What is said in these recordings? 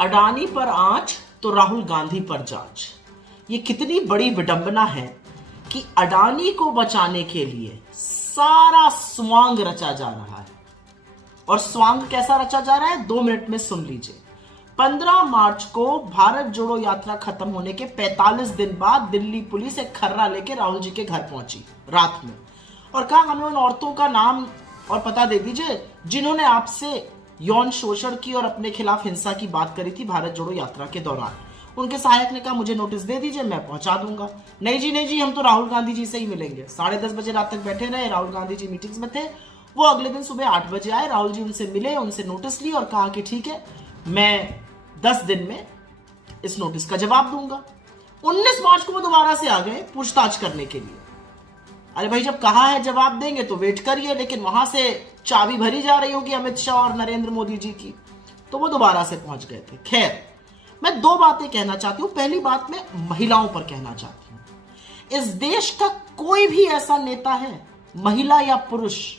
अडानी पर आंच तो राहुल गांधी पर जांच। ये कितनी बड़ी विडंबना है कि अडानी को बचाने के लिए सारा स्वांग रचा जा रहा है। और स्वांग कैसा रचा जा रहा है 2 मिनट में सुन लीजिए। 15 मार्च को भारत जोड़ो यात्रा खत्म होने के 45 दिन बाद दिल्ली पुलिस एक खर्रा लेके राहुल जी के घर पहुंची रात में और कहा हमें उन औरतों का नाम और पता दे दीजिए जिन्होंने आपसे यौन शोषण की और अपने खिलाफ हिंसा की बात करी थी भारत जोड़ो यात्रा के दौरान। उनके सहायक ने कहा मुझे नोटिस दे दीजिए, मैं पहुंचा दूंगा। नहीं जी हम तो राहुल गांधी जी से ही मिलेंगे। 10:30 बजे रात तक बैठे रहे। राहुल गांधी जी मीटिंग्स में थे। वो अगले दिन सुबह 8 बजे आए। राहुल जी उनसे मिले, उनसे नोटिस ली और कहा कि ठीक है, मैं 10 दिन में इस नोटिस का जवाब दूंगा। 19 मार्च को वो दोबारा से आ गए पूछताछ करने के लिए। अरे भाई, जब कहा है जवाब देंगे तो वेट करिए, लेकिन वहां से चाबी भरी जा रही होगी अमित शाह और नरेंद्र मोदी जी की, तो वो दोबारा से पहुंच गए थे। खैर, मैं 2 बातें कहना चाहती हूं। पहली बात मैं महिलाओं पर कहना चाहती हूं। इस देश का कोई भी ऐसा नेता है, महिला या पुरुष,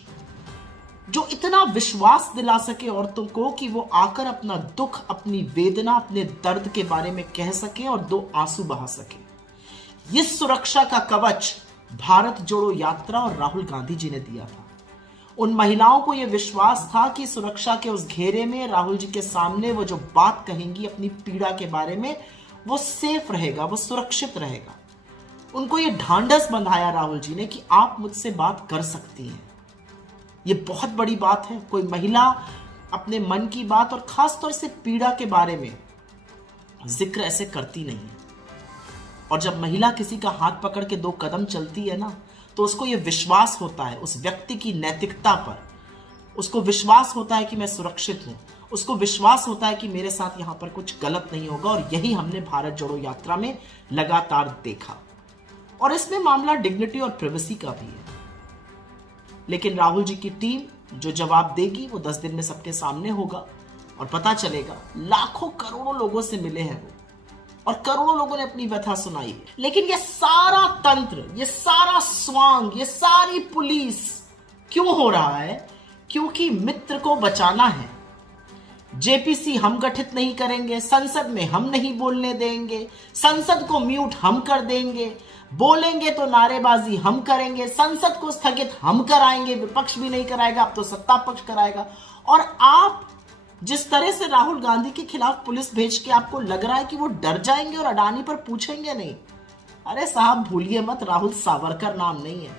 जो इतना विश्वास दिला सके औरतों को कि वो आकर अपना दुख, अपनी वेदना, अपने दर्द के बारे में कह सके और 2 आंसू बहा सके। इस सुरक्षा का कवच भारत जोड़ो यात्रा और राहुल गांधी जी ने दिया था। उन महिलाओं को यह विश्वास था कि सुरक्षा के उस घेरे में राहुल जी के सामने वो जो बात कहेंगी अपनी पीड़ा के बारे में, वो सेफ रहेगा, वो सुरक्षित रहेगा। उनको ये ढांढस बंधाया राहुल जी ने कि आप मुझसे बात कर सकती हैं। ये बहुत बड़ी बात है। कोई महिला अपने मन की बात और खासतौर से पीड़ा के बारे में जिक्र ऐसे करती नहीं है। और जब महिला किसी का हाथ पकड़ के 2 कदम चलती है ना, तो उसको यह विश्वास होता है उस व्यक्ति की नैतिकता पर। उसको विश्वास होता है कि मैं सुरक्षित हूं। उसको विश्वास होता है कि मेरे साथ यहां पर कुछ गलत नहीं होगा। और यही हमने भारत जोड़ो यात्रा में लगातार देखा। और इसमें मामला डिग्निटी और प्राइवेसी का भी है। लेकिन राहुल जी की टीम जो जवाब देगी वो 10 दिन में सबके सामने होगा और पता चलेगा। लाखों करोड़ों लोगों से मिले हैं वो और करोड़ों लोगों ने अपनी व्यथा सुनाई। लेकिन ये सारा तंत्र, ये सारा स्वांग, ये सारी पुलिस क्यों हो रहा है? क्योंकि मित्र को बचाना है। जेपीसी हम गठित नहीं करेंगे, संसद में हम नहीं बोलने देंगे, संसद को म्यूट हम कर देंगे, बोलेंगे तो नारेबाजी हम करेंगे, संसद को स्थगित हम कराएंगे, विपक्ष भी नहीं कराएगा, अब तो सत्ता पक्ष कराएगा। और आप जिस तरह से राहुल गांधी के खिलाफ पुलिस भेज के आपको लग रहा है कि वो डर जाएंगे और अडानी पर पूछेंगे नहीं। अरे साहब, भूलिए मत, राहुल सावरकर नाम नहीं है,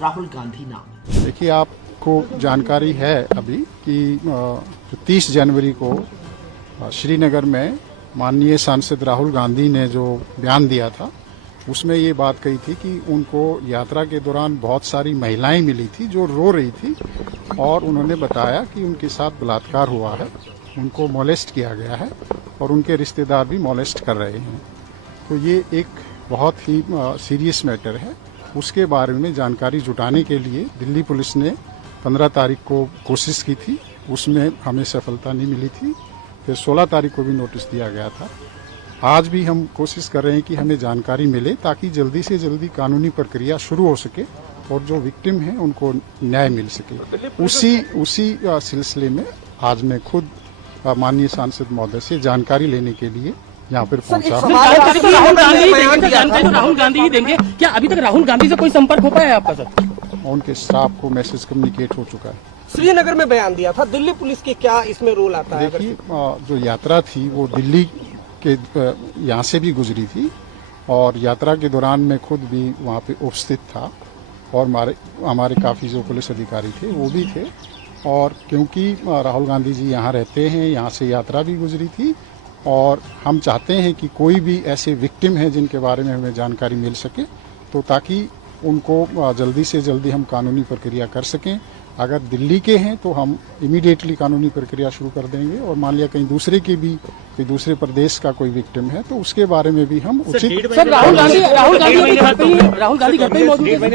राहुल गांधी नाम है। देखिए, आपको जानकारी है अभी कि 30 जनवरी को श्रीनगर में माननीय सांसद राहुल गांधी ने जो बयान दिया था, उसमें ये बात कही थी कि उनको यात्रा के दौरान बहुत सारी महिलाएं मिली थी जो रो रही थी और उन्होंने बताया कि उनके साथ बलात्कार हुआ है, उनको मोलेस्ट किया गया है और उनके रिश्तेदार भी मोलेस्ट कर रहे हैं। तो ये एक बहुत ही सीरियस मैटर है। उसके बारे में जानकारी जुटाने के लिए दिल्ली पुलिस ने 15 तारीख को कोशिश की थी, उसमें हमें सफलता नहीं मिली थी। फिर 16 तारीख को भी नोटिस दिया गया था। आज भी हम कोशिश कर रहे हैं कि हमें जानकारी मिले ताकि जल्दी से जल्दी कानूनी प्रक्रिया शुरू हो सके और जो विक्टिम हैं उनको न्याय मिल सके। उसी सिलसिले में आज मैं खुद माननीय सांसद महोदय से जानकारी लेने के लिए यहाँ पर पहुँचा। राहुल गांधी ही देंगे क्या? अभी तक राहुल गांधी से कोई संपर्क हो पाया है आपका सर? उनके स्टाफ को मैसेज कम्युनिकेट हो चुका है। श्रीनगर में बयान दिया था, दिल्ली पुलिस के क्या इसमें रोल आता है? देखिए, जो यात्रा थी वो दिल्ली के यहाँ से भी गुजरी थी और यात्रा के दौरान मैं खुद भी वहाँ पे उपस्थित था और हमारे काफ़ी जो पुलिस अधिकारी थे वो भी थे। और क्योंकि राहुल गांधी जी यहाँ रहते हैं, यहाँ से यात्रा भी गुजरी थी और हम चाहते हैं कि कोई भी ऐसे विक्टिम हैं जिनके बारे में हमें जानकारी मिल सके, तो ताकि उनको जल्दी से जल्दी हम कानूनी प्रक्रिया कर सकें। अगर दिल्ली के हैं तो हम इमीडिएटली कानूनी प्रक्रिया शुरू कर देंगे और मान लिया कहीं दूसरे के भी, कोई दूसरे प्रदेश का कोई विक्टिम है तो उसके बारे में भी हम उचित। सर, राहुल गांधी घर पे ही मौजूद है।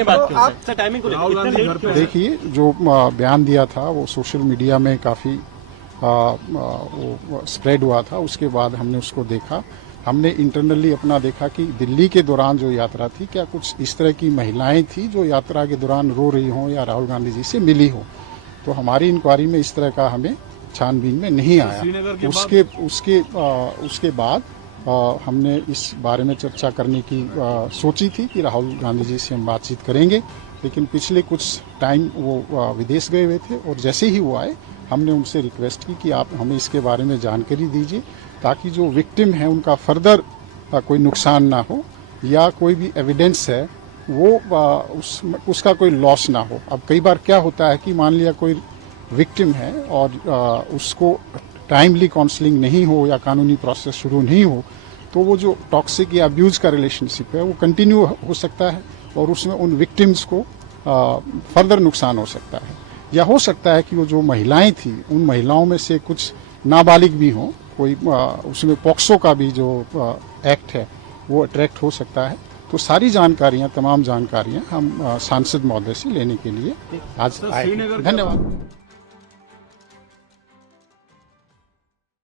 देखिए, जो बयान दिया था वो सोशल मीडिया में काफ़ी स्प्रेड हुआ था। उसके बाद हमने उसको देखा, हमने इंटरनली अपना देखा कि दिल्ली के दौरान जो यात्रा थी, क्या कुछ इस तरह की महिलाएं थी जो यात्रा के दौरान रो रही हों या राहुल गांधी जी से मिली हो। तो हमारी इंक्वायरी में इस तरह का हमें छानबीन में नहीं आया। उसके बाद हमने इस बारे में चर्चा करने की सोची थी कि राहुल गांधी जी से हम बातचीत करेंगे, लेकिन पिछले कुछ टाइम वो विदेश गए हुए थे और जैसे ही वो आए हमने उनसे रिक्वेस्ट की कि आप हमें इसके बारे में जानकारी दीजिए ताकि जो विक्टिम है उनका फर्दर कोई नुकसान ना हो या कोई भी एविडेंस है वो उसका कोई लॉस ना हो। अब कई बार क्या होता है कि मान लिया कोई विक्टिम है और उसको टाइमली काउंसलिंग नहीं हो या कानूनी प्रोसेस शुरू नहीं हो तो वो जो टॉक्सिक या अब्यूज का रिलेशनशिप है वो कंटिन्यू हो सकता है और उसमें उन विक्टिम्स को फर्दर नुकसान हो सकता है। या हो सकता है कि वो जो महिलाएं थी उन महिलाओं में से कुछ नाबालिग भी हों, कोई उसमें पॉक्सो का भी जो एक्ट है वो अट्रैक्ट हो सकता है। तो सारी जानकारियां, तमाम जानकारियां हम सांसद महोदय से लेने के लिए आज आए। धन्यवाद।